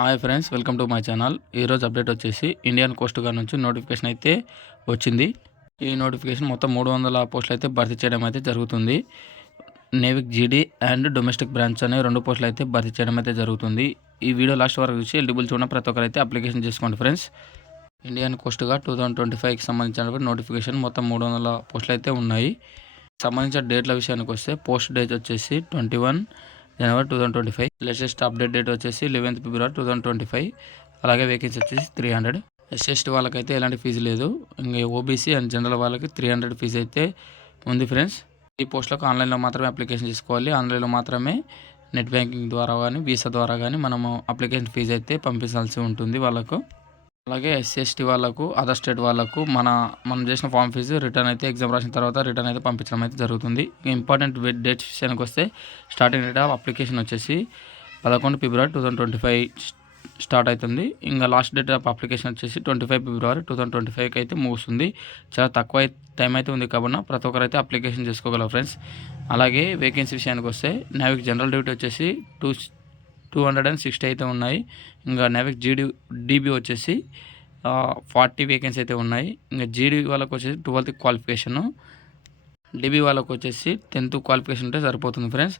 Hi friends, welcome to my channel. ఈరోజు update వచ్చేసి Indian coast guard నుంచి notification అయితే వచ్చింది. ఈ నోటిఫికేషన్ మొత్తం 300 పోస్టులు అయితే భర్తీ చేయడం అయితే జరుగుతుంది. నేవిక్ జీడీ అండ్ డొమెస్టిక్ బ్రాంచ్ అనే 2 పోస్టులు అయితే భర్తీ చేయడం అయితే జరుగుతుంది. ఈ వీడియో లాస్ట్ వరకు చూసి ఎలిజిబుల్ చూడ ప్రతి ఒక్కరు అయితే అప్లికేషన్ చేసుకోండి ఫ్రెండ్స్. ఇండియన్ కోస్ట్ గార్డ్ 2025కి సంబంధించిన నోటిఫికేషన్ మొత్తం 300 పోస్టులు అయితే ఉన్నాయి. సంబంధించిన డేట్ల విషయానికి వస్తే పోస్ట్ డేట్ వచ్చేసి 21 జనవరి 2025. లేటెస్ట్ అప్డేట్ డేట్ వచ్చేసి 11th ఫిబ్రవరి 2025. అలాగే వేకెన్సీ వచ్చేసి 300. ఎస్సీ వాళ్ళకైతే ఎలాంటి ఫీజు లేదు. ఇంకా ఓబీసీ అండ్ జనరల్ వాళ్ళకి 300 ఫీజు అయితే ఉంది ఫ్రెండ్స్. ఈ పోస్టులకు ఆన్లైన్లో మాత్రమే అప్లికేషన్ చేసుకోవాలి. ఆన్లైన్లో మాత్రమే నెట్ బ్యాంకింగ్ ద్వారా కానీ వీసా ద్వారా కానీ మనము అప్లికేషన్ ఫీజు అయితే పంపించాల్సి ఉంటుంది వాళ్ళకు. అలాగే ఎస్సీ వాళ్ళకు, అదర్ స్టేట్ వాళ్ళకు మనం చేసిన ఫామ్ ఫీజు రిటర్న్ అయితే ఎగ్జామ్ రాసిన తర్వాత రిటర్న్ అయితే పంపించడం అయితే జరుగుతుంది. ఇంపార్టెంట్ డేట్స్ విషయానికి వస్తే స్టార్టింగ్ డేట్ ఆఫ్ అప్లికేషన్ వచ్చేసి 11 ఫిబ్రవరి 2025 స్టార్ట్ అవుతుంది. ఇంకా లాస్ట్ డేట్ ఆఫ్ అప్లికేషన్ వచ్చేసి 25 ఫిబ్రవరి 2025కి అయితే ముగుస్తుంది. చాలా తక్కువ టైం అయితే ఉంది కాబట్టి ప్రతి ఒక్కరు అయితే అప్లికేషన్ చేసుకోగలరు ఫ్రెండ్స్. అలాగే వేకెన్సీ విషయానికి వస్తే నేవిక్ జనరల్ డ్యూటీ వచ్చేసి 260 అయితే ఉన్నాయి. ఇంకా నేవిక్ డీబీ వచ్చేసి 40 వేకెన్సీ అయితే ఉన్నాయి. ఇంకా జీడీ వాళ్ళకు వచ్చేసి 12th క్వాలిఫికేషను, డీబీ వాళ్ళకు వచ్చేసి 10th క్వాలిఫికేషన్ ఉంటే సరిపోతుంది ఫ్రెండ్స్.